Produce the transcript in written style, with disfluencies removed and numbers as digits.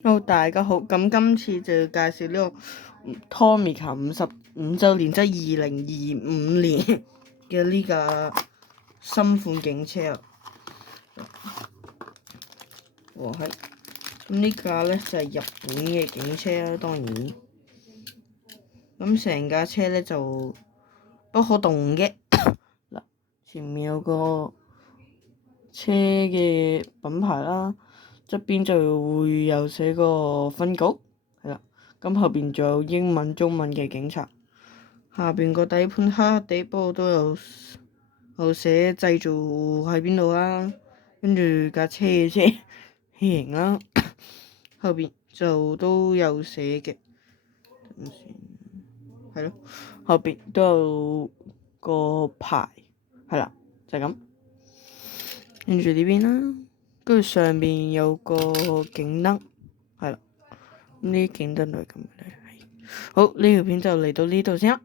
好，大家好，咁今次就介紹呢個 Tomica 55周年，即係2025年嘅呢架新款警車啊！哇，係咁呢架咧就係日本嘅警車啦，當然咁成架車咧就不可動嘅嗱，前面有個車嘅品牌啦，側邊就會有寫個分局，係啦，咁後邊仲有英文、中文嘅警察，下邊個底盤黑黑地，不過都有寫製造喺邊度啦，跟住架車嘅車器型啦，後邊就都有寫嘅，等先，係咯，後邊都有個牌，係啦，就係咁。跟住呢邊啦，跟住上邊有個警燈，係啦，呢啲警燈都係咁嘅。好，呢條片就嚟到呢度先啦。